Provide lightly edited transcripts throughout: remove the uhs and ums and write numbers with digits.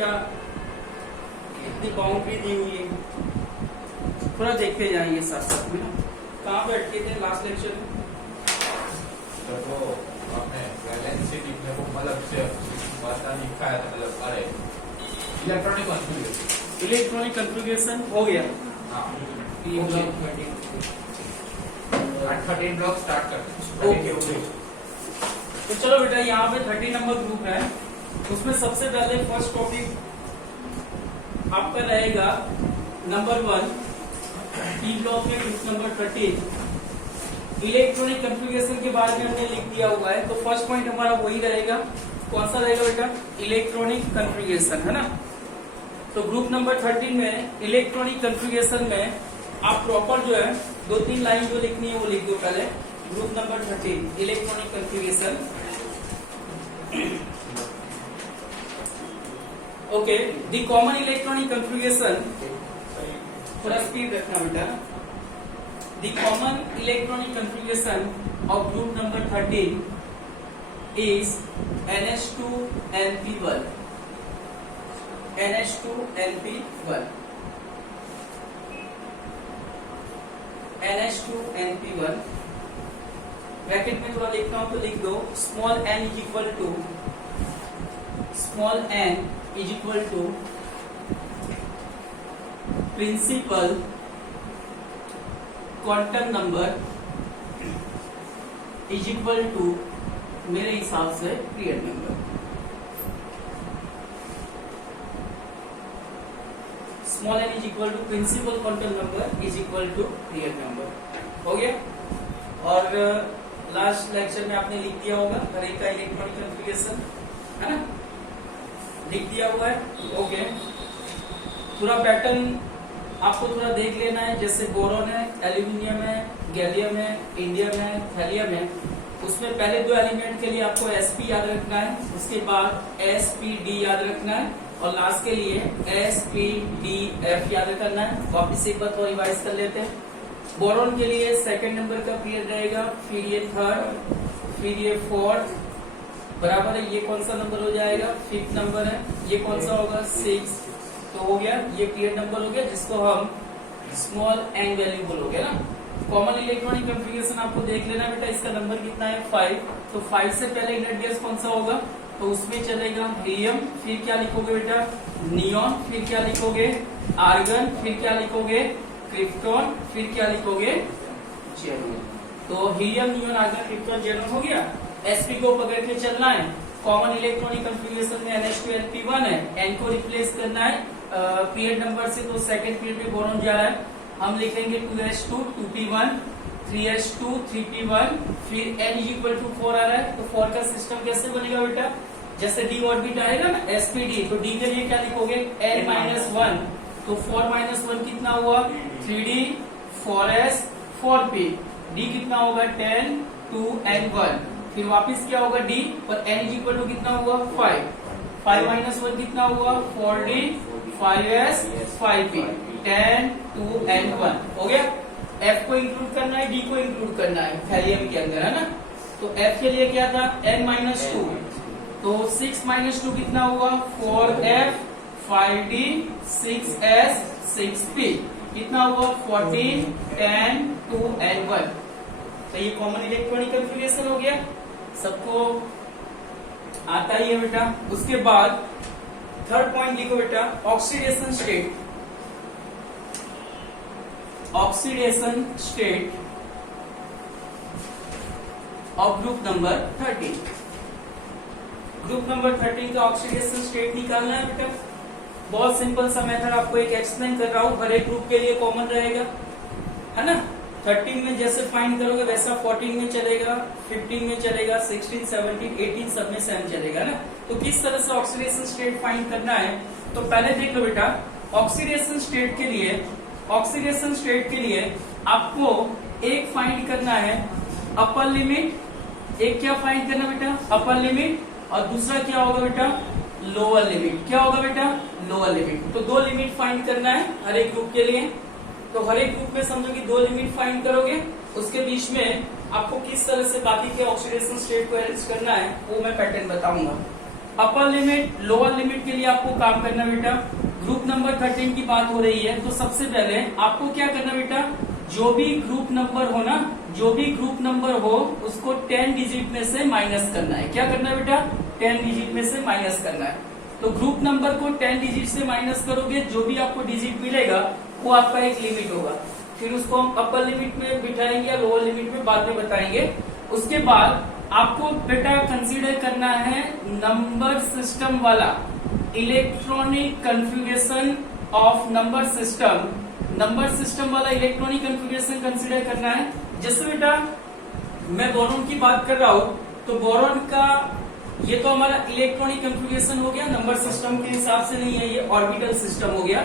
बेटा इतनी बाउंड्री दी हुई है, थोड़ा देखते जाएंगे साथ साथ में ना। कहाँ पे अटके थे लास्ट लेक्चर में? तो आपने वैलेंसिटी में वो मतलब से वार्ता लिखा है, मतलब अरे इलेक्ट्रॉनिक कॉन्फ़िगरेशन, इलेक्ट्रॉनिक कॉन्फ़िगरेशन हो गया। हाँ ये ब्लॉक 13 ब्लॉक स्टार्ट करते हैं। Okay okay. तो चलो बेटा यहाँ पे 30 नंबर ग्रुप है, उसमें सबसे पहले फर्स्ट टॉपिक आपका रहेगा नंबर 1 ई ब्लॉक में ग्रुप नंबर 13 इलेक्ट्रॉनिक कॉन्फ़िगरेशन के बारे में हमने लिख दिया हुआ है। तो फर्स्ट पॉइंट हमारा वही रहेगा, कौन सा रहेगा बेटा? इलेक्ट्रॉनिक कॉन्फ़िगरेशन, है ना। तो ग्रुप नंबर 13 में इलेक्ट्रॉनिक कॉन्फ़िगरेशन में आप प्रॉपर जो है 2-3 लाइन जो लिखनी है वो लिख दो पहले। Group number 13 electronic configuration. Okay, the common electronic configuration, थोड़ा स्पीड रखना बेटा। The common electronic configuration of group number 13 is NH2NP1 NH2NP1 NH2NP1 bracket में थोड़ा लिखना हो तो लिख दो small n is equal to principal quantum number is equal to मेरे हिसाब से period number. Small n is equal to principal quantum number is equal to period number. हो गया। और लास्ट लेक्चर में आपने लिख दिया होगा हर एक का इलेक्ट्रॉनिक कॉन्फ़िगरेशन, है ना, लिख दिया हुआ है। ओके, पूरा पैटर्न आपको थोड़ा देख लेना है। जैसे बोरॉन है, एल्यूमिनियम है, गैलियम है, इंडियम है, थैलियम है, उसमें पहले 2 एलिमेंट के लिए आपको sp याद रखना है, उसके बाद spd याद रखना है, और लास्ट के लिए spdf याद करना है। वापिस एक बार थोड़ा रिवाइज कर लेते हैं। बोरॉन के लिए सेकंड नंबर का पीरियड रहेगा, फिर ये थर्ड, फिर ये फोर्थ, बराबर है। ये कौन सा नंबर हो जाएगा? 5th नंबर है। ये कौन सा होगा? 6। तो हो गया, ये पीरियड नंबर हो गया, जिसको हम स्मॉल n वैल्यू बोलोगे ना। कॉमन इलेक्ट्रॉनिक कॉन्फ़िगरेशन आपको देख लेना बेटा, इसका नंबर कितना है? 5। तो 5 से पहले इनर्ट गैस कौन सा होगा? तो उसमें चलेगा हीलियम, फिर क्या लिखोगे बेटा? नियॉन, फिर क्या लिखोगे? आर्गन, फिर क्या लिखोगे? क्रिप्टॉन, फिर क्या लिखोगे? जेनॉन। तो helium, neon, argon, krypton, xenon हो गया। sp को पकड़ के चलना है। कॉमन इलेक्ट्रॉनिक कॉन्फ़िगरेशन में NH2NP1 है, n को रिप्लेस करना है पीरियड नंबर से, तो सेकंड पीरियड में बोरॉन जा रहा है। हम लिखेंगे 2s2 2p1, 3s2 3p1, फिर n इज इक्वल टू 4 आ रहा है। तो 4 का सिस्टम कैसे बनेगा बेटा? जैसे d ऑर्बिट आएगा ना sp_d, तो d के लिए क्या लिखोगे? n-1। तो 4-1 कितना हुआ? 3d, 4s, 4p। d कितना होगा? 10, 2 and 1। फिर वापिस क्या होगा? d, और n इज इक्वल टू कितना हुआ? 5। 5-1 कितना हुआ? 4d, 5s, 5p, 10, 2 and 1 हो गया। f को इंक्लूड करना है, d को इंक्लूड करना है थैलियम के अंदर, है ना। तो f के लिए क्या था? n-2। तो 6-2 कितना हुआ? 4f, 5d, 6s, 6p, कितना हुआ? 14, 10, 2 and 1। तो ये कॉमन इलेक्ट्रॉनिक कॉन्फ़िगरेशन हो गया, सबको आता ही है बेटा। उसके बाद थर्ड पॉइंट लिखो बेटा, oxidation state. Oxidation state of group number 13। Group number 13 का ऑक्सीडेशन स्टेट निकालना है बेटा। बहुत सिंपल सा मेथड आपको एक एक्सप्लेन कर रहा हूं, हर एक ग्रुप के लिए कॉमन रहेगा, है ना। 13 में जैसे फाइंड करोगे वैसा 14 में चलेगा, 15 में चलेगा, 16, 17, 18 सब में सेम चलेगा ना। तो किस तरह से ऑक्सीडेशन स्टेट फाइंड करना है, तो पहले देख लो बेटा। ऑक्सीडेशन स्टेट के लिए आपको एक फाइंड करना है अपर लिमिट। एक क्या फाइंड करना बेटा? Upper limit. और दूसरा क्या होगा बेटा? Lower limit. क्या होगा बेटा? Lower limit. तो 2 लिमिट फाइंड करना है हर एक ग्रुप के लिए। तो हर एक ग्रुप में समझो कि 2 लिमिट फाइंड करोगे, उसके बीच में आपको किस तरह से बाकी के ऑक्सीडेशन स्टेट को अरेंज करना है वो मैं पैटर्न बताऊंगा। अपर लिमिट लोअर लिमिट के लिए आपको काम करना बेटा। ग्रुप नंबर 13 की बात हो रही है तो सबसे पहले आपको क्या करना बेटा, जो भी ग्रुप नंबर हो ना, जो भी ग्रुप नंबर हो उसको 10 डिजिट में से माइनस करना है। क्या करना है बेटा, 10 डिजिट में से माइनस करना है। तो ग्रुप नंबर को 10 डिजिट से माइनस करोगे, जो भी आपको डिजिट मिलेगा वो आपका एक लिमिट होगा। फिर उसको हम अपर लिमिट में बिठाएंगे या लोअर लिमिट में बाद में बताएंगे। उसके बाद आपको बेटा कंसीडर करना है नंबर सिस्टम वाला electronic configuration of number system. Number system वाला इलेक्ट्रॉनिक कॉन्फ़िगरेशन कंसीडर करना है। जैसे बेटा मैं बोरॉन की बात कर रहा हूं तो बोरॉन का ये तो हमारा इलेक्ट्रॉनिक कॉन्फ़िगरेशन हो गया, नंबर सिस्टम के हिसाब से नहीं है, ये ऑर्बिटल सिस्टम हो गया।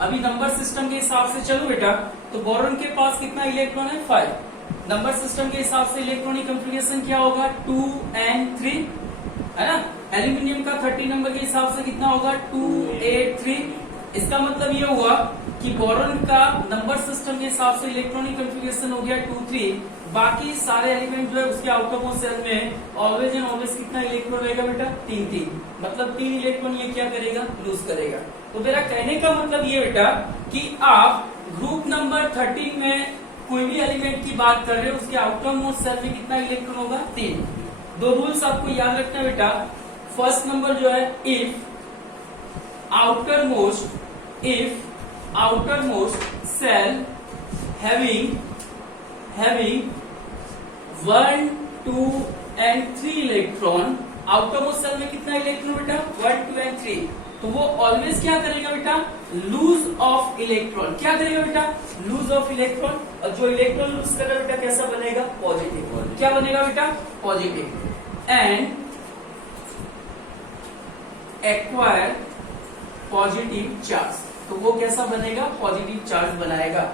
अभी नंबर सिस्टम के हिसाब से चलो बेटा, तो बोरॉन के पास कितना इलेक्ट्रॉन है, 5। नंबर सिस्टम के हिसाब से इलेक्ट्रॉनिक कॉन्फ़िगरेशन क्या होगा, 2 and 3 है ना। एल्यूमिनियम का 30 नंबर के हिसाब से कितना होगा, 2 8 3। इसका मतलब ये हुआ कि बोरॉन का नंबर सिस्टम के हिसाब से इलेक्ट्रॉनिक कॉन्फ़िगरेशन हो गया 2 3। बाकी सारे एलिमेंट जो है उसके आउटरमोस्ट सेल में ऑलवेज एंड ऑलवेज कितना इलेक्ट्रॉन रहेगा बेटा, 3 3। मतलब 3 इलेक्ट्रॉन ये क्या करेगा, लूज करेगा। तो मेरा कहने का मतलब ये बेटा कि आप ग्रुप नंबर 13 में कोई भी एलिमेंट की बात कर रहे हो उसके आउटरमोस्ट सेल में कितना इलेक्ट्रॉन होगा, 3। 2 रूल्स आपको याद रखना बेटा। फर्स्ट नंबर जो है, if outermost shell having 1 2 and 3 electron, outermost shell में कितना इलेक्ट्रॉन बेटा, 1 2 and 3। तो वो ऑलवेज क्या करेगा बेटा, लूज ऑफ इलेक्ट्रॉन। क्या करेगा बेटा, लूज ऑफ इलेक्ट्रॉन। और जो इलेक्ट्रॉन लूज करेगा बेटा कैसा बनेगा, पॉजिटिव। क्या बनेगा बेटा, positive. And acquire positive charge, तो वो कैसा बनेगा, पॉजिटिव चार्ज बनाएगा।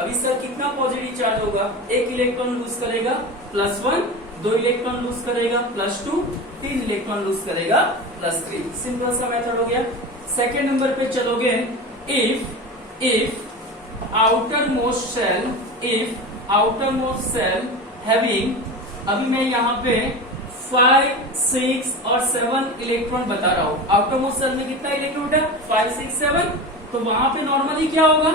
अभी सर कितना पॉजिटिव चार्ज होगा, 1 इलेक्ट्रॉन लूज करेगा +1, 2 इलेक्ट्रॉन लूज करेगा +2, 3 इलेक्ट्रॉन लूज करेगा +3। सिंपल सा मेथड हो गया। सेकेंड नंबर पे चलोगे, इफ आउटरमोस्ट सेल हैविंग, अभी मैं यहाँ पे 5 6 और 7 इलेक्ट्रॉन बता रहा हूँ। आउटरमोस्ट सेल में कितना इलेक्ट्रॉन बेटा, 5 6 7। तो वहां पे नॉर्मली क्या होगा,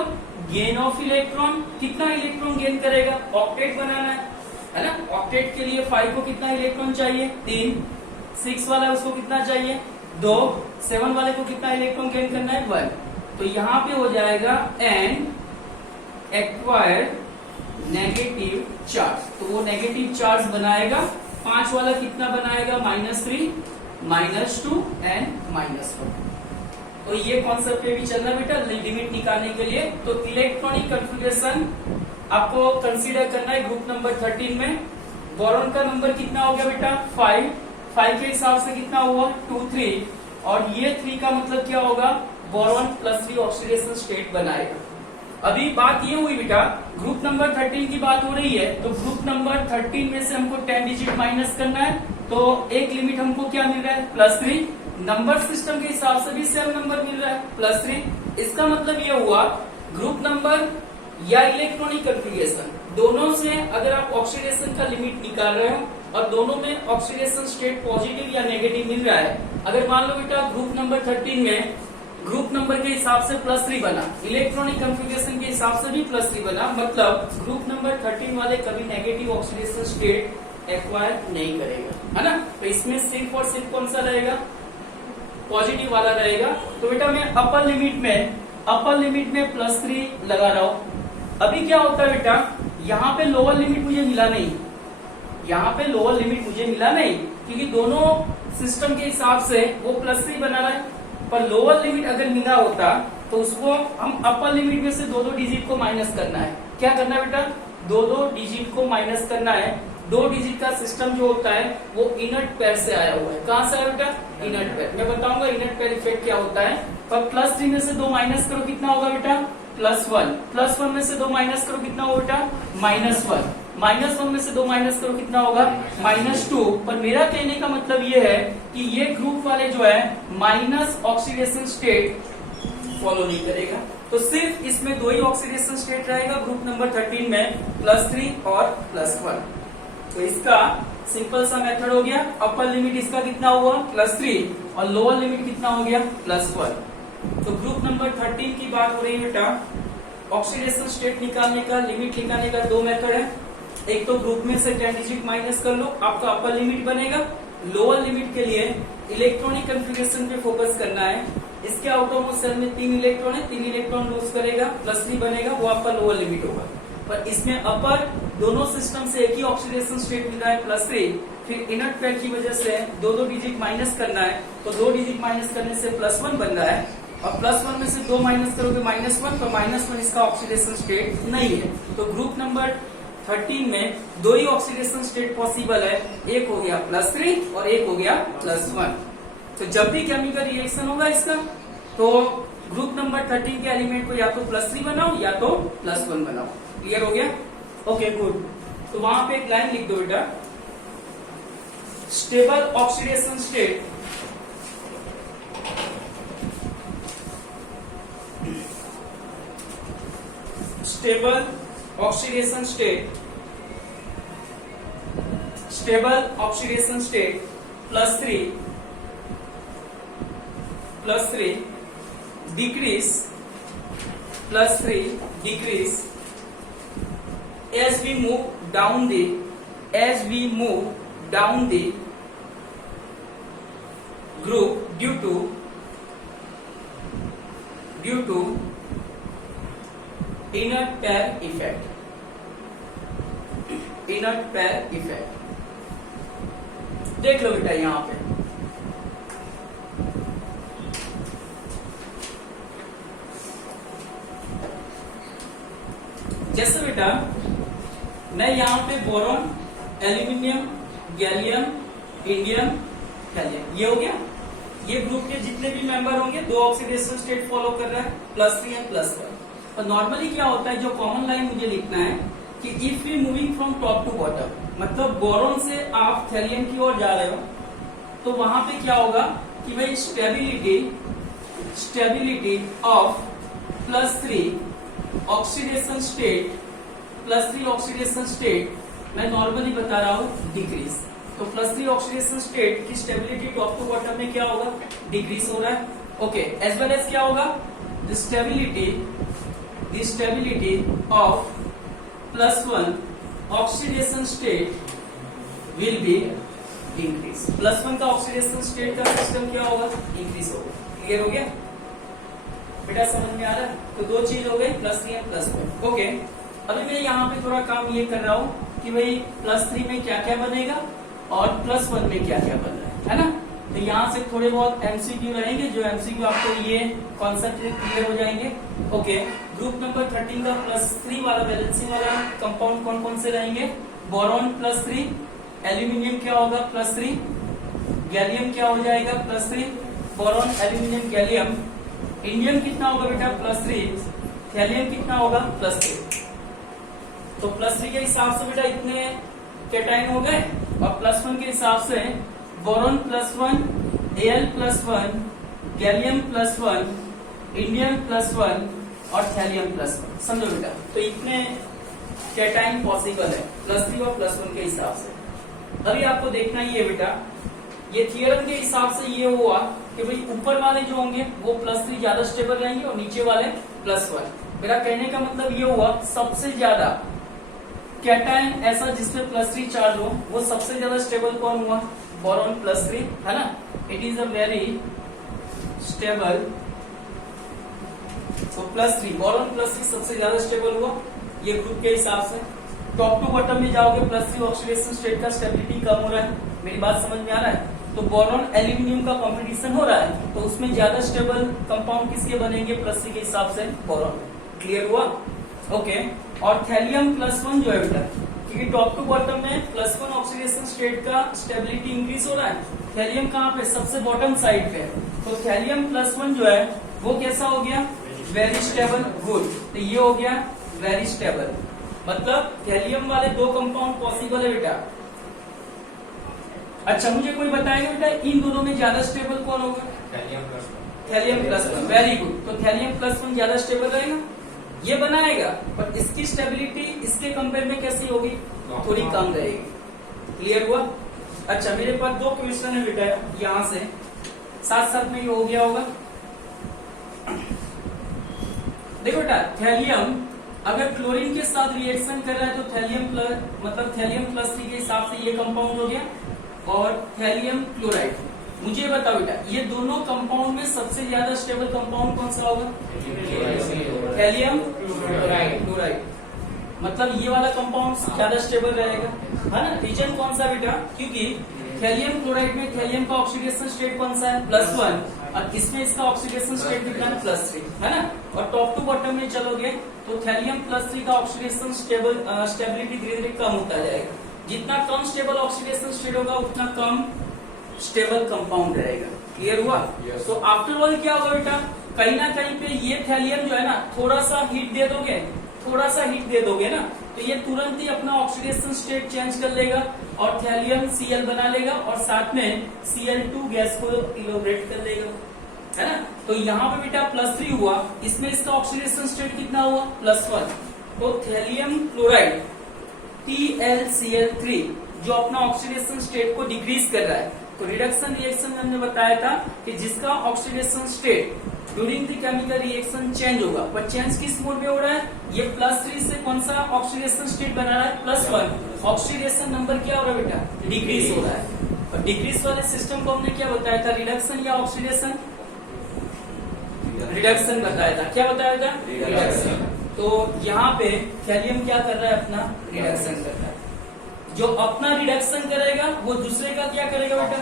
गेन ऑफ इलेक्ट्रॉन। कितना इलेक्ट्रॉन गेन करेगा, ऑक्टेट बनाना है ना। ऑक्टेट के लिए 5 को कितना इलेक्ट्रॉन चाहिए, 3। 6 वाला उसको कितना चाहिए, 2। 7 वाले को कितना इलेक्ट्रॉन गेन करना है, 1। तो यहाँ पे हो जाएगा एंड एक्वायर नेगेटिव चार्ज, तो वो नेगेटिव चार्ज बनाएगा। 5 वाला कितना बनाएगा, -3 -2 एंड -1। तो ये कॉन्सेप्ट पे भी चलना बेटा लिमिट निकालने के लिए। तो इलेक्ट्रॉनिक कॉन्फ़िगरेशन आपको कंसीडर करना है ग्रुप नंबर 13 में। बोरॉन का नंबर कितना हो गया बेटा, 5। 5 के हिसाब से कितना हुआ, 2 3। और ये 3 का मतलब क्या होगा, बोरॉन +3 ऑक्सीडेशन स्टेट बनाएगा। अभी बात ये हुई बेटा, ग्रुप नंबर 13 की बात हो रही है, तो ग्रुप नंबर 13 में से हमको 10 डिजिट माइनस करना है। तो एक लिमिट हमको क्या मिल रहा है, +3। नंबर सिस्टम के हिसाब से भी सेम नंबर मिल रहा है, +3। इसका मतलब ये हुआ ग्रुप नंबर या इलेक्ट्रॉनिक कॉन्फ़िगरेशन दोनों से अगर आप ऑक्सीडेशन का लिमिट निकाल रहे हो और दोनों में ऑक्सीडेशन स्टेट पॉजिटिव या नेगेटिव मिल रहा है। अगर मान लो बेटा ग्रुप नंबर 13 में ग्रुप नंबर के हिसाब से +3 बना, इलेक्ट्रॉनिक कॉन्फ़िगरेशन के हिसाब से भी +3 बना, मतलब ग्रुप नंबर 13 वाले कभी नेगेटिव ऑक्सीडेशन स्टेट एक्वायर नहीं करेगा, है ना। तो इसमें सिर्फ और सिर्फ कौन सा रहेगा, पॉजिटिव वाला रहेगा। तो बेटा मैं अपर लिमिट में +3 लगा रहा हूं। अभी क्या होता है बेटा, यहाँ पे लोअर लिमिट मुझे मिला नहीं, क्योंकि दोनों सिस्टम के हिसाब से वो +3 बना रहा है। पर लोअर लिमिट अगर मिला होता तो उसको हम अपर लिमिट में से 2 डिजिट को माइनस करना है। क्या करना है बेटा, 2 डिजिट को माइनस करना है। 2 डिजिट का सिस्टम जो होता है वो इनर्ट पेयर से आया हुआ है। कहां से आया बेटा, इनर्ट पेयर। मैं बताऊंगा इनर्ट पेयर इफेक्ट क्या होता है। पर +3 में से 2 माइनस करो कितना होगा बेटा, +1। +1 में से 2 माइनस करो कितना होगा बेटा, -1। -1 में से 2 माइनस करो कितना होगा, -2। पर मेरा कहने का मतलब ये है कि ये ग्रुप वाले जो है माइनस ऑक्सीडेशन स्टेट फॉलो नहीं करेगा। तो सिर्फ इसमें 2 ही ऑक्सीडेशन स्टेट रहेगा ग्रुप नंबर 13 में, +3 और +1। तो इसका सिंपल सा मेथड हो गया। अपर लिमिट इसका कितना हुआ, +3, और लोअर लिमिट कितना हो गया +1। तो ग्रुप नंबर 13 की बात हो रही है बेटा। ऑक्सीडेशन स्टेट निकालने का, लिमिट निकालने का दो मेथड है। एक तो ग्रुप में से 10 डिजिट माइनस कर लो, आपका अपर लिमिट बनेगा। लोअर लिमिट के लिए इलेक्ट्रॉनिक कन्फिगरेशन पे फोकस करना है। इसके आउटरमोस्ट शेल में 3 इलेक्ट्रॉन है, 3 इलेक्ट्रॉन लूज करेगा, +3 बनेगा, वो आपका लोअर लिमिट होगा। पर इसमें अपर दोनों सिस्टम से एक ही ऑक्सीडेशन स्टेट मिल रहा है +3, फिर इनर्ट पेयर की वजह से 2 डिजिट माइनस करना है, तो 2 डिजिट माइनस करने से +1 बन रहा है, और +1 में से 2 माइनस करोगे -1, तो -1 इसका ऑक्सीडेशन स्टेट नहीं है। तो ग्रुप नंबर 13 में 2 ही ऑक्सीडेशन स्टेट पॉसिबल है, एक हो गया +3 और एक हो गया +1। तो जब भी केमिकल रिएक्शन होगा इसका, तो ग्रुप नंबर 13 के एलिमेंट को या तो +3 बनाओ या तो +1 बनाओ। क्लियर हो गया? Okay good. तो वहां पे एक लाइन लिख दो बेटा, stable oxidation state stable oxidation state +3 decrease as we move down the group due to inert pair effect। देख लो बेटा यहां पे जैसे बेटा मैं यहाँ पे बोरॉन, एल्यूमिनियम, गैलियम, इंडियम, कैलियम, ये हो गया। ये ग्रुप के जितने भी मेंबर होंगे 2 ऑक्सीडेशन स्टेट फॉलो कर रहा है, +3 और +1। और नॉर्मली क्या होता है, जो कॉमन लाइन मुझे लिखना है कि if we moving from top to bottom, मतलब बोरॉन से आप थैलियम की ओर जा रहे हो, तो वहां पे क्या होगा कि भाई स्टेबिलिटी ऑफ +3 ऑक्सीडेशन स्टेट मैं नॉर्मली बता रहा हूँ डिक्रीज। तो +3 ऑक्सीडेशन स्टेट की स्टेबिलिटी टॉप टू बॉटम में क्या होगा, डिक्रीज हो रहा है। ओके, एज वेल एज क्या होगा, the stability of +1 oxidation state will be increase. +1 का ऑक्सीडेशन स्टेट का सिस्टम क्या होगा, इंक्रीज होगा। क्लियर हो गया बेटा, समझ में आ रहा है? तो 2 चीज हो गई, +3 और +1। ओके, अभी मैं यहाँ पे थोड़ा काम ये कर रहा हूँ कि भाई +3 में क्या क्या बनेगा और +1 में क्या क्या बन रहा है ना। तो यहाँ से थोड़े बहुत MCQ रहेंगे, जो MCQ आपको ये कॉन्सेप्ट क्लियर हो जाएंगे। ओके, ग्रुप नंबर 13 का +3 वाला वैलेंसी वाला कंपाउंड कौन कौन से रहेंगे, बोरॉन +3, एल्यूमिनियम क्या होगा +3, गैलियम क्या हो जाएगा +3, बोरॉन, एल्यूमिनियम, गैलियम। इंडियम कितना होगा बेटा +3, थैलियम कितना होगा +3। तो +3 के हिसाब से बेटा इतने कैटायन हो गए, और +1 के हिसाब से बोरॉन +1, Al +1, गैलियम +1, इंडियम +1 और थैलियम +1। समझो बेटा, तो इतने कैटायन पॉसिबल है +3 और +1 के हिसाब से। अभी आपको देखना ही है बेटा, ये थियरम के हिसाब से ये हुआ कि भाई ऊपर वाले जो होंगे वो +3 ज्यादा स्टेबल रहेंगे और नीचे वाले +1। मेरा कहने का मतलब ये हुआ, सबसे ज्यादा कैटायन ऐसा जिसमें +3 चार्ज हो, वो सबसे ज्यादा स्टेबल कौन हुआ, बोरॉन +3, है ना। It is a very stable, तो +3 बोरॉन +3 सबसे ज्यादा स्टेबल हुआ ये ग्रुप के हिसाब से। टॉप टू बॉटम में जाओगे, +3 ऑक्सीडेशन स्टेट का स्टेबिलिटी कम हो रहा है। मेरी बात समझ में आ रहा है? तो बोरॉन एल्यूमिनियम का कंपटीशन हो रहा है, तो उसमें ज्यादा स्टेबल कंपाउंड किसके बनेंगे, +3 के हिसाब से बोरॉन। क्लियर हुआ? ओके, और थैलियम +1 जो है बेटा, क्योंकि टॉप टू बॉटम में +1 ऑक्सीडेशन स्टेट का स्टेबिलिटी इंक्रीज हो रहा है, थैलियम कहाँ पे, सबसे बॉटम साइड पे। तो थैलियम +1 जो है वो कैसा हो गया, वेरी स्टेबल। गुड, तो ये हो गया वेरी स्टेबल, मतलब थैलियम वाले 2 कंपाउंड पॉसिबल है बेटा। अच्छा, मुझे कोई बताएगा बेटा इन दोनों में ज्यादा स्टेबल कौन होगा, थैलियम +1। वेरी गुड, तो थैलियम +1 ज्यादा स्टेबल रहेगा, ये बनाएगा, पर इसकी स्टेबिलिटी इसके कंपेयर में कैसी होगी, थोड़ी कम रहेगी। क्लियर हुआ? अच्छा, मेरे पास 2 क्वेश्चन है बेटा यहाँ से। साथ साथ में ये हो गया होगा। देखो बेटा, थैलियम अगर क्लोरीन के साथ रिएक्शन कर रहा है तो थैलियम प्लस मतलब थैलियम प्लस 3 के हिसाब से ये कंपाउंड हो गया, और थैलियम क्लोराइड। मुझे बताओ बेटा, ये दोनों कंपाउंड में सबसे ज्यादा स्टेबल कंपाउंड कौन सा होगा? Thallium chloride. मतलब ये वाला कंपाउंड ज्यादा स्टेबल रहेगा, है ना। रीजन कौन सा बेटा? क्योंकि थैलियम क्लोराइड में थैलियम का ऑक्सीडेशन स्टेट कौन सा है? +1, और इसमें इसका ऑक्सीडेशन स्टेट कितना है? +3, है ना। और टॉप टू बॉटम में चलोगे तो थैलियम +3 का ऑक्सीडेशन स्टेबिलिटी धीरे धीरे कम होता जाएगा। जितना कम स्टेबल ऑक्सीडेशन स्टेट होगा उतना कम स्टेबल कंपाउंड रहेगा। क्लियर हुआ? Yes. तो आफ्टर ऑल क्या होगा बेटा, कहीं ना कहीं पे ये थैलियम जो है ना, थोड़ा सा हीट दे दोगे, थोड़ा सा हीट दे दोगे ना, तो ये तुरंत ही अपना ऑक्सीडेशन स्टेट चेंज कर लेगा और थैलियम Cl बना लेगा और साथ में Cl2 गैस को इलोबरेट कर लेगा, है ना। तो यहाँ पे बेटा +3 हुआ, इसमें इसका ऑक्सीडेशन स्टेट कितना हुआ? +1। तो थैलियम क्लोराइड TlCl3 जो अपना ऑक्सीडेशन स्टेट को डिक्रीज कर रहा है, तो रिडक्शन रिएक्शन में हमने बताया था कि जिसका oxidation state during the chemical reaction change होगा, पर चेंज किस मोड में हो रहा है? ये +3 से कौन सा ऑक्सीडेशन स्टेट बना रहा है? +1। ऑक्सीडेशन नंबर क्या हो रहा है बेटा? डिक्रीज हो रहा है। और डिक्रीज वाले सिस्टम को हमने क्या बताया था? रिडक्शन या ऑक्सीडेशन? रिडक्शन बताया था। क्या बताया था? रिडक्शन। तो यहाँ पे थैलियम क्या कर रहा है? अपना रिडक्शन कर रहा है। जो अपना रिडक्शन करेगा वो दूसरे का क्या करेगा बेटा?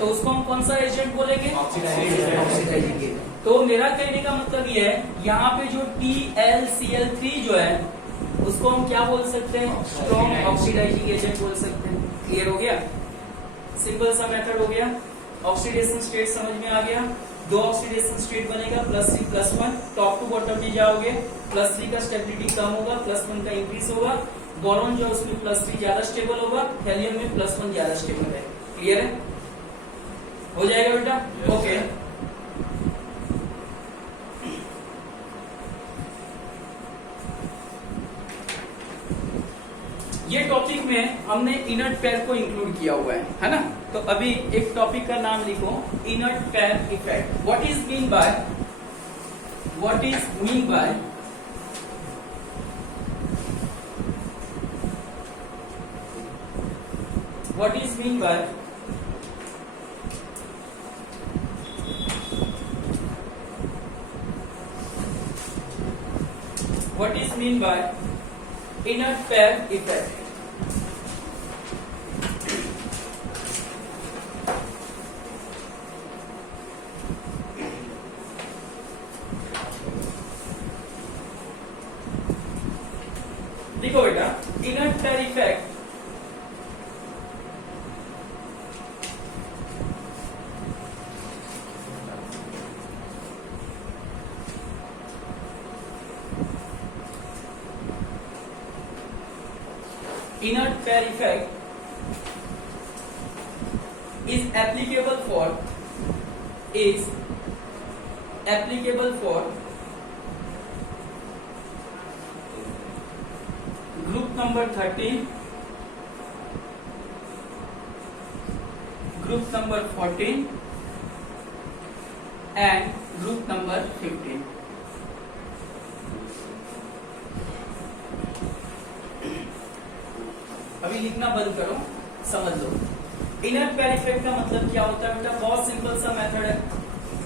तो उसको हम कौन सा एजेंट बोलेंगे? ऑक्सीडाइजिंग। तो मेरा कहने का मतलब ये है, यहाँ पे जो TlCl3 जो है उसको हम क्या बोल सकते हैं? स्ट्रॉन्ग ऑक्सीडाइजिंग एजेंट बोल सकते हैं। क्लियर हो गया? सिंपल सा मेथड हो गया। ऑक्सीडेशन स्टेट समझ में आ गया। दो ऑक्सीडेशन स्टेट बनेगा, +3 +1। टॉप टू बॉटम में जाओगे, +3 का स्टेबिलिटी कम होगा, +1 का इंक्रीज होगा। बोरॉन जो उसमें +3 ज्यादा स्टेबल होगा, थैलियम में +1 ज्यादा स्टेबल है। क्लियर है? हो जाएगा बेटा? ओके। ये टॉपिक में हमने इनर्ट पेयर को इंक्लूड किया हुआ है ना। तो अभी एक टॉपिक का नाम लिखो, inert pair effect. What is mean by inert pair effect? देखो बेटा, inert pair effect inert pair effect is applicable for group number 13, group number 14 and group number 15. अभी लिखना बंद करो, समझ लो। इनर्ट पेयर इफेक्ट का मतलब क्या होता है बेटा? बहुत सिंपल सा मेथड है,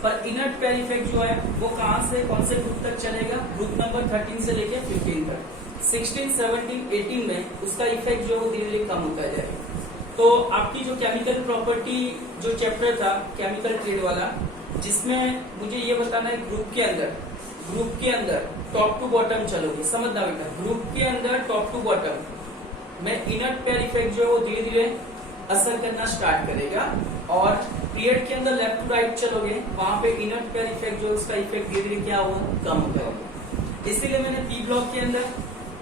पर इनर्ट पेयर इफेक्ट जो है वो कहां से कौन से ग्रुप तक चलेगा? ग्रुप नंबर 13 से लेके 15 तक। 16, 17, 18 में उसका इफेक्ट जो है वो धीरे धीरे कम होता जाएगा। तो आपकी जो केमिकल प्रॉपर्टी जो चैप्टर था केमिकल ट्रेड वाला, जिसमें मुझे ये बताना है ग्रुप के अंदर टॉप टू बॉटम चलोगे, समझना बेटा। ग्रुप के अंदर टॉप टू बॉटम में इनर्ट पेयर इफेक्ट जो है वो धीरे धीरे असर करना स्टार्ट करेगा, और पीरियड के अंदर लेफ्ट टू राइट चलोगे, वहां पे इनर्ट पेयर इफेक्ट जो उसका इफेक्ट धीरे धीरे क्या होगा? कम होता है। इसीलिए मैंने पी ब्लॉक के अंदर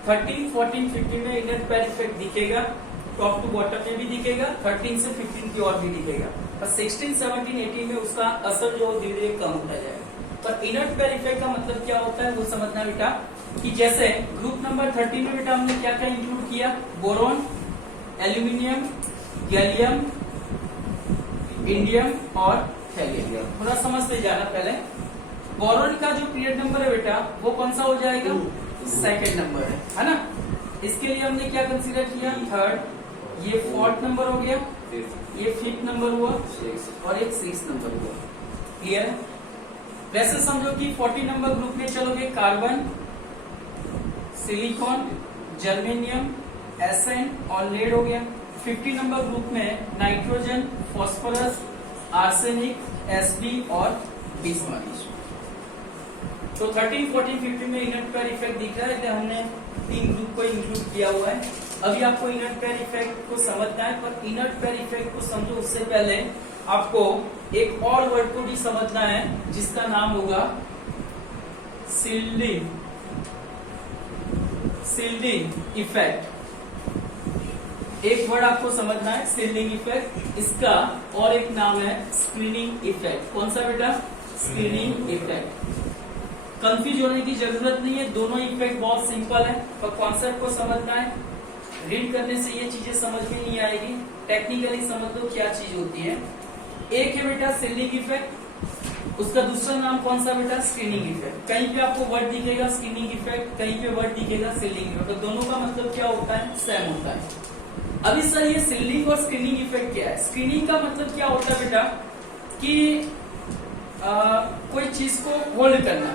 13, 14, 15 में इनर्ट पेयर इफेक्ट दिखेगा, टॉप टू बॉटम में भी दिखेगा, 13 से 15 की ओर भी दिखेगा, और 16, 17, 18 में उसका असर जो धीरे धीरे कम होता जाएगा। पर इनर्ट पेयर इफेक्ट का मतलब क्या होता है वो समझना बेटा, कि जैसे ग्रुप नंबर 13 में बेटा हमने क्या क्या इंक्लूड किया? बोरॉन, एल्यूमिनियम, गैलियम, इंडियम और हेलियम। थोड़ा समझते जाना पहले। बोरॉन का जो पीरियड नंबर है बेटा वो कौन सा हो जाएगा, सेकंड नंबर है ना। इसके लिए हमने क्या कंसीडर किया, थर्ड, ये फोर्थ नंबर हो गया, ये फिफ्थ नंबर हुआ और एक सिक्स नंबर हुआ। क्लियर है। वैसे समझो कि 40 नंबर ग्रुप में चलोगे कार्बन, सिलिकॉन, जर्मेनियम, एसएन और लेड हो गया। 50 नंबर ग्रुप में नाइट्रोजन, फास्फोरस, आर्सेनिक, एसबी और बिस्मथ। तो 13, 14, 15 में इनर्ट पेयर इफेक्ट दिख रहा है, इसलिए हमने 3 ग्रुप को इंक्लूड किया हुआ है। अभी आपको इनर्ट पेयर इफेक्ट को समझना है, पर इनर्ट पेयर इफेक्ट को समझो उससे पहले आपको एक और वर्ड को भी समझना है जिसका नाम होगा सील्डिंग इफेक्ट। एक वर्ड आपको समझना है सील्डिंग इफेक्ट, इसका और एक नाम है स्क्रीनिंग इफेक्ट। कौन सा बेटा, स्क्रीनिंग इफेक्ट। कंफ्यूज होने की जरूरत नहीं है, दोनों इफेक्ट बहुत सिंपल है, पर कॉन्सेप्ट को समझना है। रीड करने से ये चीजें समझ में नहीं आएगी, टेक्निकली समझ लो क्या चीज होती है। एक है बेटा सील्डिंग इफेक्ट, उसका दूसरा नाम कौन सा बेटा, स्क्रीनिंग इफेक्ट। कहीं पे आपको वर्ड दिखेगा स्क्रीनिंग इफेक्ट, कहीं पे वर्ड दिखेगा सील्डिंग इफेक्ट, तो दोनों का मतलब क्या होता है, सेम होता है। अभी सर ये सील्डिंग और स्क्रीनिंग इफेक्ट क्या है। स्क्रीनिंग का मतलब क्या होता है बेटा कि कोई चीज को होल्ड करना।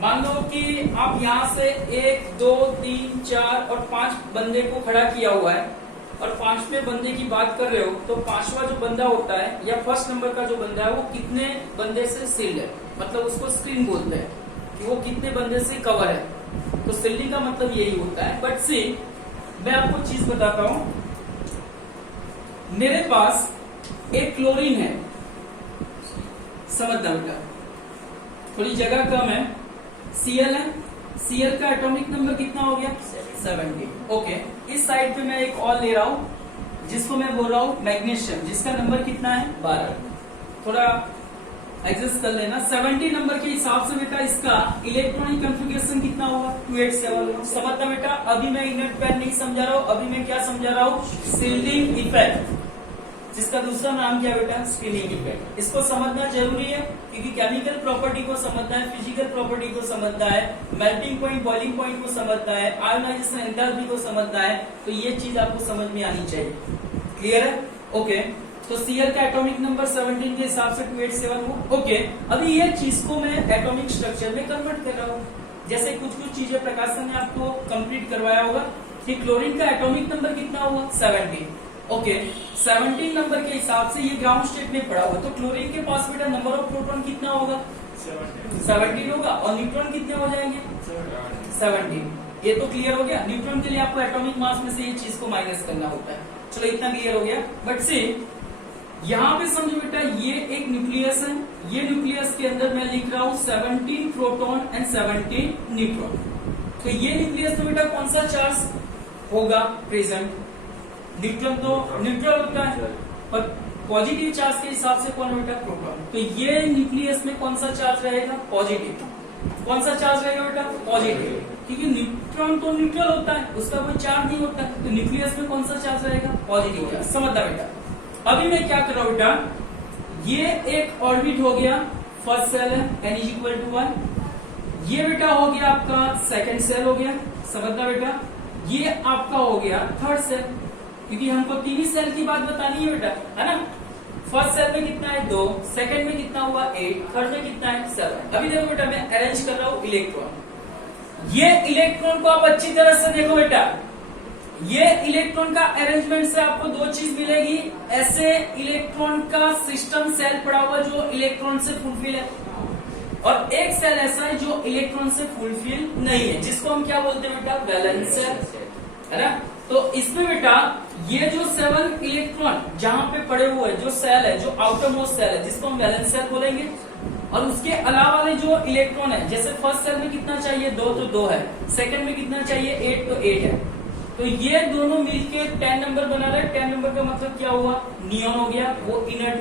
मान लो कि आप यहाँ से 1, 2, 3, 4 और 5 बंदे को खड़ा किया हुआ है और 5वें बंदे की बात कर रहे हो, तो 5वां जो बंदा होता है या फर्स्ट नंबर का जो बंदा है वो कितने बंदे से सील्ड है, मतलब उसको स्क्रीन बोलते हैं कि वो कितने बंदे से कवर है। तो सील्डिंग का मतलब यही होता है। बट सी मैं आपको चीज बताता हूं, मेरे पास एक क्लोरीन है, समझना बेटा, थोड़ी जगह कम है, Cl है, Cl का एटॉमिक नंबर कितना हो गया, 70। ओके, इस साइड पे मैं एक और ले रहा हूं जिसको मैं बोल रहा हूं मैग्नीशियम, जिसका नंबर कितना है, 12। थोड़ा एडजस्ट कर लेना। 70 नंबर के हिसाब से बेटा इसका इलेक्ट्रॉनिक कॉन्फ़िगरेशन कितना होगा, 287। समझना बेटा, अभी मैं इनर्ट पेयर नहीं समझा रहा हूं, अभी मैं क्या समझा रहा हूं, सील्डिंग इफेक्ट, जिसका दूसरा नाम क्या बेटा, स्क्रीनिंग इफेक्ट। इसको समझना जरूरी है क्योंकि केमिकल प्रॉपर्टी को समझना है, फिजिकल प्रॉपर्टी को समझना है, मेल्टिंग पॉइंट, बॉइलिंग पॉइंट को समझना है, आयोनाइजेशन एंथैल्पी को समझना है, तो ये चीज आपको समझ में आनी चाहिए। क्लियर है। ओके, तो Cl का एटॉमिक नंबर 17 के हिसाब से 287 हो। ओके, अभी ये चीज को मैं एटॉमिक स्ट्रक्चर में कन्वर्ट कर रहा हूँ। जैसे कुछ चीजें प्रकाश ने आपको कंप्लीट करवाया होगा कि क्लोरीन का एटॉमिक नंबर कितना हुआ, 17। ओके, 17 नंबर के हिसाब से ये ग्राउंड स्टेट में पड़ा हुआ, तो क्लोरीन के पास बेटा नंबर ऑफ प्रोटॉन कितना होगा, 17 होगा, और न्यूट्रॉन कितने हो जाएंगे, 17। ये तो क्लियर हो गया। न्यूट्रॉन के लिए आपको एटॉमिक मास में से ये चीज को माइनस करना होता है। चलो इतना क्लियर हो गया। बट से यहाँ पे समझो बेटा, ये एक न्यूक्लियस है, ये न्यूक्लियस के अंदर मैं लिख रहा हूँ 17 प्रोटॉन एंड 17 न्यूट्रॉन। तो ये न्यूक्लियस में बेटा कौन सा चार्ज होगा प्रेजेंट, न्यूट्रॉन तो न्यूट्रल होता है, पर पॉजिटिव चार्ज के हिसाब से कौन बेटा, प्रोटॉन। तो ये न्यूक्लियस में कौन सा चार्ज रहेगा, पॉजिटिव। कौन सा चार्ज रहेगा बेटा, पॉजिटिव, क्योंकि न्यूट्रॉन तो न्यूट्रल होता है, उसका कोई चार्ज नहीं होता है, तो न्यूक्लियस में कौन सा चार्ज रहेगा, पॉजिटिव चार्ज। समझना बेटा। अभी मैं क्या कर रहा हूं बेटा, ये एक ऑर्बिट हो गया, फर्स्ट सेल है, n=1। ये बेटा हो गया आपका सेकंड सेल हो गया, समझना बेटा। ये आपका हो गया थर्ड सेल, क्योंकि हमको 3 सेल की बात बतानी है बेटा, है ना। फर्स्ट सेल में कितना है, 2, सेकंड में कितना हुआ, 8, थर्ड में कितना है, 7। अभी देखो बेटा, मैं अरेंज कर रहा हूं इलेक्ट्रॉन। ये इलेक्ट्रॉन को आप अच्छी तरह से देखो बेटा, ये इलेक्ट्रॉन का अरेंजमेंट से आपको 2 चीज मिलेगी। ऐसे इलेक्ट्रॉन का सिस्टम सेल पड़ा हुआ जो इलेक्ट्रॉन से फुलफिल है, और एक सेल ऐसा है जो इलेक्ट्रॉन से फुलफिल नहीं है, जिसको हम क्या बोलते हैं बेटा, वैलेंस सेल, है ना। तो इसमें बेटा ये जो 7 इलेक्ट्रॉन जहां पे पड़े हुए जो सेल है, जो आउटर मोस्ट सेल है, जिसको हम वैलेंस सेल बोलेंगे, और उसके अलावा वाले जो इलेक्ट्रॉन है, जैसे फर्स्ट सेल में कितना चाहिए, 2 तो 2 है, सेकंड में कितना चाहिए, 8 तो 8 है। तो ये दोनों मिलके 10 नंबर बना रहे। 10 नंबर का मतलब क्या हुआ, नियॉन हो गया, वो इनर्ट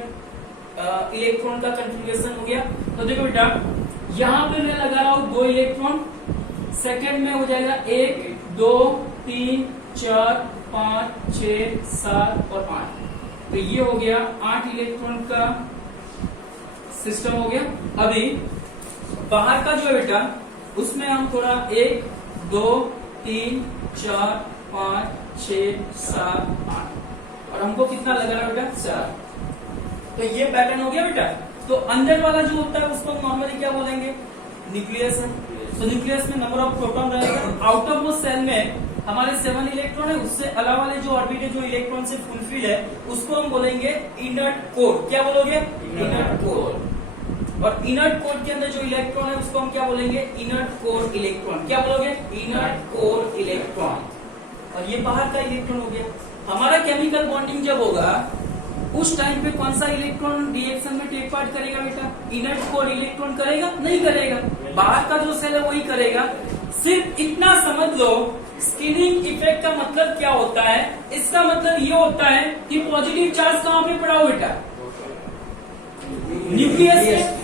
इलेक्ट्रॉन का कॉन्फ़िगरेशन हो गया। तो देखो बेटा, यहाँ पे मैं लगा रहा हूँ 2 इलेक्ट्रॉन, सेकंड में हो जाएगा 1, 2, 3, 4, 5, 6, 7 और 8। तो ये हो गया 8 इलेक्ट्रॉन का सिस्टम हो गया। अभी बाहर का जो है बेटा उसमें हम थोड़ा 1 2 3 4 5 6 7 8 और हमको कितना लग रहा है बेटा 4। तो ये पैटर्न हो गया बेटा। तो अंदर वाला जो होता है उसको नॉर्मली क्या बोलेंगे, न्यूक्लियस है। तो न्यूक्लियस में नंबर ऑफ प्रोटॉन रहेगा। आउटर मोस्ट सेल में हमारे 7 इलेक्ट्रॉन है, उससे अलावा वाले जो ऑर्बिट है जो इलेक्ट्रॉन से फुलफिल है उसको हम बोलेंगे इनर्ट कोर। क्या बोलोगे, इनर्ट कोर। और इनर्ट कोर के अंदर जो इलेक्ट्रॉन है उसको हम क्या बोलेंगे, इनर्ट कोर इलेक्ट्रॉन। क्या बोलोगे, इनर्ट कोर इलेक्ट्रॉन। और ये बाहर का इलेक्ट्रॉन हो गया। हमारा केमिकल बॉन्डिंग जब होगा उस टाइम पे कौन सा इलेक्ट्रॉन रिएक्शन में टेक पार्ट करेगा बेटा, इनर्ट कोर इलेक्ट्रॉन करेगा, नहीं करेगा। बाहर का जो सेल है वही करेगा। सिर्फ इतना समझ लो स्क्रीनिंग इफेक्ट का मतलब क्या होता है। इसका मतलब ये होता है कि पॉजिटिव चार्ज कहां पे पड़ा हो बेटा, न्यूक्लियस में।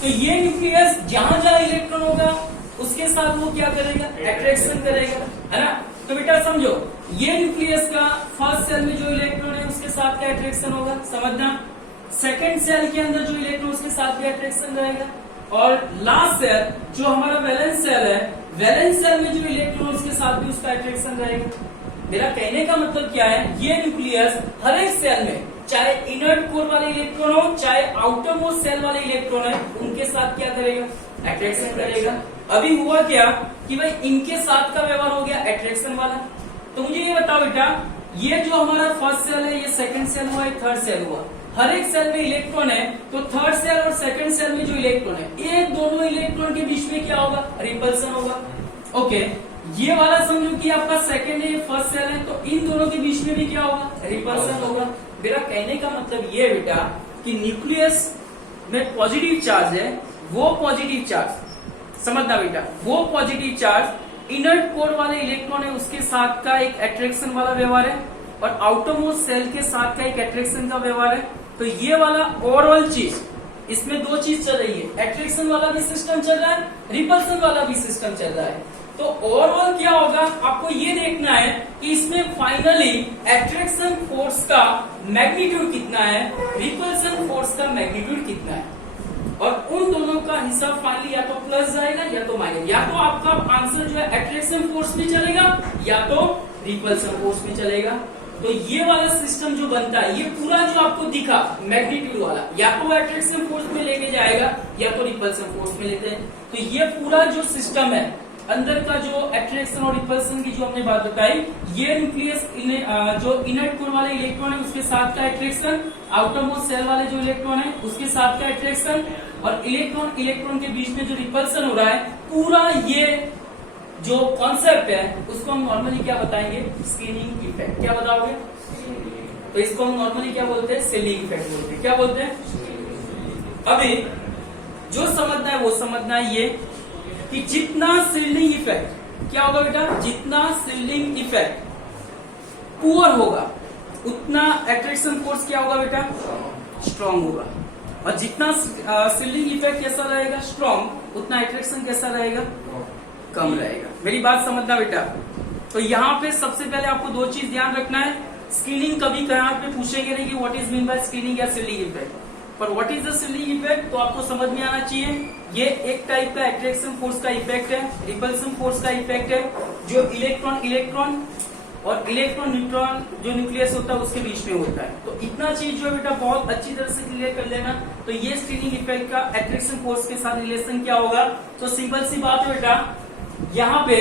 तो ये न्यूक्लियस जहां जहां इलेक्ट्रॉन होगा उसके साथ वो क्या करेगा, अट्रैक्शन करेगा, है ना। तो बेटा समझो ये न्यूक्लियस का फर्स्ट सेल में जो इलेक्ट्रॉन है उसके साथ क्या अट्रैक्शन होगा, समझना। सेकंड सेल के अंदर जो इलेक्ट्रॉन उसके साथ भी अट्रैक्शन रहेगा। और लास्ट सेल जो हमारा वैलेंस सेल है, वैलेंस सेल में जो इलेक्ट्रॉन उसके साथ भी उसका अट्रैक्शन रहेगा। मेरा कहने का मतलब क्या है, ये न्यूक्लियस हर एक सेल में चाहे इनर्ट कोर वाले इलेक्ट्रॉन हो चाहे आउटर मोस्ट सेल वाले इलेक्ट्रॉन है उनके साथ क्या करेगा, अट्रैक्शन करेगा। अभी हुआ क्या कि भाई इनके साथ का व्यवहार हो गया अट्रैक्शन वाला। तो मुझे ये बताओ बेटा, ये जो हमारा फर्स्ट सेल है, ये सेकंड सेल हुआ, ये थर्ड सेल हुआ। हर एक सेल में इलेक्ट्रॉन है, तो थर्ड सेल और सेकंड सेल में जो इलेक्ट्रॉन है, ये दोनों इलेक्ट्रॉन के बीच में क्या होगा, रिपल्सन होगा। ओके, ये वाला समझो कि आपका सेकंड है, फर्स्ट सेल है, तो इन दोनों के बीच में भी क्या होगा, रिपल्सन होगा। मेरा कहने का मतलब ये बेटा कि न्यूक्लियस में पॉजिटिव चार्ज है, वो पॉजिटिव चार्ज समझना बेटा, वो पॉजिटिव चार्ज इनर्ट कोर वाले इलेक्ट्रॉन है उसके साथ का एक अट्रैक्शन वाला व्यवहार है और आउटर मोस्ट सेल के साथ का एक अट्रैक्शन का व्यवहार है। तो ये वाला ओवरऑल चीज, इसमें दो चीज चल रही है, अट्रैक्शन वाला भी सिस्टम चल रहा है, रिपल्सन वाला भी सिस्टम चल रहा है। तो ओवरऑल क्या होगा, आपको ये देखना है कि इसमें फाइनली अट्रैक्शन फोर्स का मैग्नीट्यूड कितना है, रिपल्सन फोर्स का मैग्नीट्यूड कितना है। और उन दोनों का हिसाब फाइनली या तो प्लस जाएगा या तो माइनस, या तो आपका आंसर जो है अट्रैक्शन फोर्स में चलेगा या तो रिपल्सन फोर्स में चलेगा। तो ये वाला सिस्टम जो बनता है, ये पूरा जो आपको दिखा मैग्नीट्यूड वाला, या तो अट्रैक्शन फोर्स में लेके जाएगा या तो रिपल्सन फोर्स में लेते हैं। तो ये पूरा जो सिस्टम है अंदर का जो अट्रैक्शन और रिपल्सन की जो हमने बात बताई, ये न्यूक्लियस जो इनर्ट कोर वाले इलेक्ट्रॉन है उसके साथ का अट्रैक्शन, आउटर मोस्ट सेल वाले जो इलेक्ट्रॉन है उसके साथ का अट्रैक्शन, और इलेक्ट्रॉन इलेक्ट्रॉन के बीच में जो रिपल्सन हो रहा है, पूरा ये जो कॉन्सेप्ट है उसको हम नॉर्मली क्या बताएंगे, स्क्रीनिंग इफेक्ट। क्या बताओगे, तो इसको हम नॉर्मली क्या बोलते हैं, सीलिंग इफेक्ट बोलते हैं। क्या बोलते हैं। अभी जो समझना है वो समझना है ये कि जितना सील्डिंग इफेक्ट क्या होगा बेटा, जितना सील्डिंग इफेक्ट पुअर होगा उतना अट्रैक्शन फोर्स क्या होगा बेटा, स्ट्रांग होगा। और जितना सील्डिंग इफेक्ट कैसा रहेगा, स्ट्रांग, उतना अट्रैक्शन कैसा रहेगा, कम रहेगा। मेरी बात समझना बेटा। तो यहाँ पे सबसे पहले आपको दो चीज ध्यान रखना है। स्क्रीनिंग कभी कहाँ पे पूछेंगे नहीं कि what is mean by screening या सील्डिंग इफेक्ट, पर what is the shielding effect तो आपको समझ में आना चाहिए। ये एक टाइप का अट्रैक्शन फोर्स का इफेक्ट है, रिपल्सन फोर्स का इफेक्ट है, जो इलेक्ट्रॉन इलेक्ट्रॉन और इलेक्ट्रॉन न्यूट्रॉन जो न्यूक्लियस होता है उसके बीच में होता है। तो इतना चीज जो है बेटा बहुत अच्छी तरह से क्लियर कर लेना। तो ये स्क्रीनिंग इफेक्ट का अट्रैक्शन फोर्स के साथ रिलेशन क्या होगा। तो सिंपल सी बात है बेटा, यहाँ पे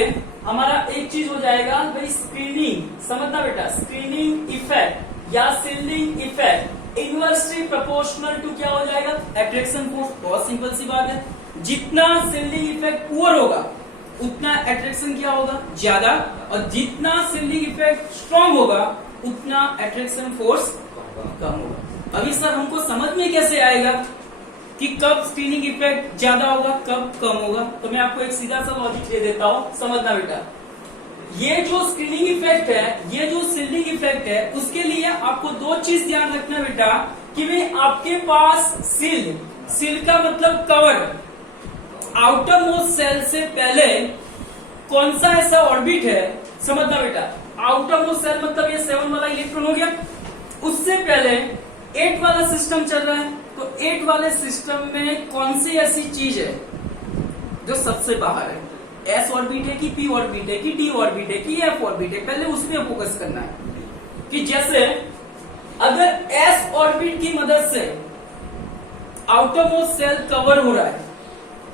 हमारा एक चीज हो जाएगा भाई, स्क्रीनिंग, समझना बेटा, स्क्रीनिंग इफेक्ट या shielding effect inversely proportional to क्या हो जाएगा, अट्रैक्शन फोर्स। बहुत सिंपल सी बात है, जितना सील्डिंग इफेक्ट पुअर होगा उतना अट्रैक्शन क्या होगा, ज्यादा, और जितना सील्डिंग इफेक्ट स्ट्रांग होगा उतना अट्रैक्शन फोर्स कम होगा। अभी सर हमको समझ में कैसे आएगा कि कब स्क्रीनिंग इफेक्ट ज्यादा होगा कब कम होगा। तो मैं आपको एक सीधा सा लॉजिक दे देता हूं, समझना बेटा। ये जो स्क्रीनिंग इफेक्ट है, ये जो सील्डिंग इफेक्ट है, उसके लिए आपको दो चीज ध्यान रखना बेटा कि भाई आपके पास सील का मतलब कवर, आउटर मोस्ट सेल से पहले कौन सा ऐसा ऑर्बिट है, समझना बेटा। आउटर मोस्ट सेल मतलब ये 7 वाला इलेक्ट्रॉन हो गया, उससे पहले 8 वाला सिस्टम चल रहा है। तो तो 8 वाले सिस्टम में कौन सी ऐसी चीज है जो सबसे बाहर है? एस ऑर्बिट है कि पी ऑर्बिट है कि डी ऑर्बिट है कि एफ ऑर्बिट है? पहले उसमें फोकस करना है कि जैसे अगर एस ऑर्बिट की मदद से आउटरमोस्ट सेल कवर हो रहा है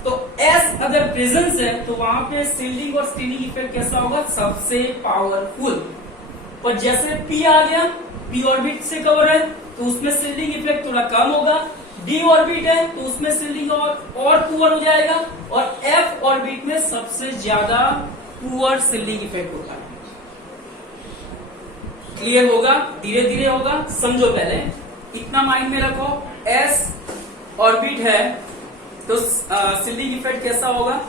तो एस अगर प्रेजेंस है तो वहां पे सील्डिंग और स्क्रीनिंग इफेक्ट कैसा होगा? सबसे पावरफुल। पर जैसे पी आ गया, पी ऑर्बिट से कवर है तो उसमें सील्डिंग इफेक्ट थोड़ा कम होगा। डी ऑर्बिट है तो उसमें सील्डिंग और पुअर हो जाएगा, और एफ ऑर्बिट में सबसे ज्यादा पुअर सील्डिंग इफेक्ट होगा। क्लियर होगा? धीरे धीरे होगा, समझो पहले इतना माइंड में रखो। एस ऑर्बिट है तो सील्डिंग इफेक्ट कैसा होगा?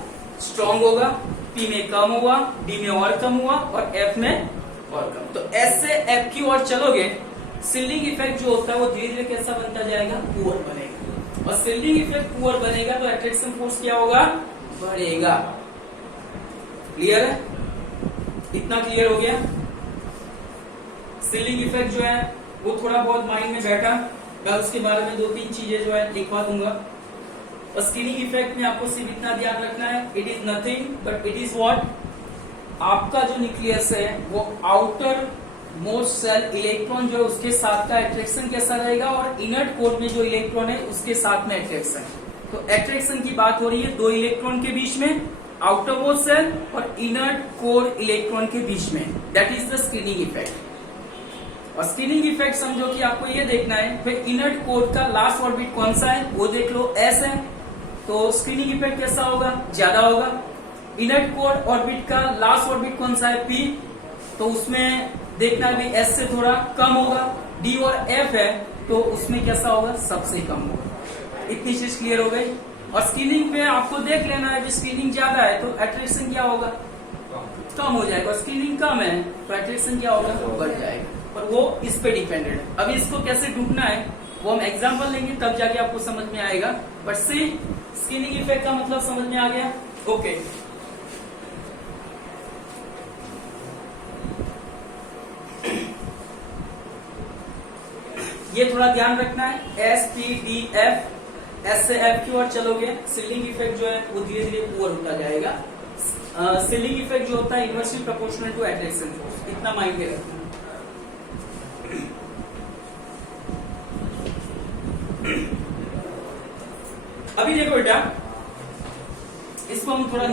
स्ट्रॉन्ग होगा। पी में कम हुआ, डी में और कम हुआ, और एफ में और कम। तो एस से एफ की ओर चलोगे, सील्डिंग इफेक्ट जो होता है वो धीरे धीरे कैसा बनता जाएगा? पुअर बनेगा। और सील्डिंग इफेक्ट पुअर बनेगा तो अट्रैक्शन फोर्स क्या होगा? बढ़ेगा। क्लियर है? इतना क्लियर हो गया? सील्डिंग इफेक्ट जो है वो थोड़ा बहुत माइंड में बैठा, मैं उसके बारे में 2-3 चीजें जो है लिखवा दूंगा। और स्क्रीनिंग इफेक्ट में आपको सिर्फ इतना ध्यान रखना है, it is nothing but it is what? आपका जो न्यूक्लियस है वो आउटर मोस्ट सेल इलेक्ट्रॉन जो है उसके साथ का अट्रैक्शन कैसा रहेगा, और इनर्ट कोर में जो इलेक्ट्रॉन है उसके साथ में अट्रैक्शन। तो अट्रैक्शन की बात हो रही है 2 इलेक्ट्रॉन के बीच में, आउटर मोस्ट सेल और इनर्ट कोर इलेक्ट्रॉन के बीच में। That is the screening effect. और स्क्रीनिंग इफेक्ट समझो कि आपको ये देखना है फिर इनर्ट कोर का लास्ट ऑर्बिट कौन सा है वो देख लो, एस है तो स्क्रीनिंग इफेक्ट कैसा होगा? ज्यादा होगा। इनर्ट कोर ऑर्बिट का लास्ट ऑर्बिट कौन सा है? पी, तो उसमें देखना है भी एस से थोड़ा कम होगा। डी और एफ है तो उसमें कैसा होगा? सबसे कम होगा। इतनी चीज क्लियर हो गई। और स्क्रीनिंग पे आपको देख लेना है कि स्क्रीनिंग ज्यादा है तो अट्रैक्शन क्या होगा? कम हो जाएगा। स्क्रीनिंग कम है तो अट्रैक्शन क्या होगा? बढ़ जाएगा। और वो इस पे डिपेंडेंट है। अभी इसको कैसे ढूंढना है वो हम एग्जांपल लेंगे तब जाके आपको समझ में आएगा। बट सी स्क्रीनिंग इफेक्ट का मतलब समझ में आ गया? ओके। ये थोड़ा ध्यान रखना है, S P D F, S से एफ की ओर चलोगे सील्डिंग इफेक्ट जो है वो धीरे धीरे पुअर होता जाएगा। सील्डिंग इफेक्ट जो होता है inversely proportional to attraction force, इतना माइंड में रखना। अभी देखो बेटा, इसको हम थोड़ा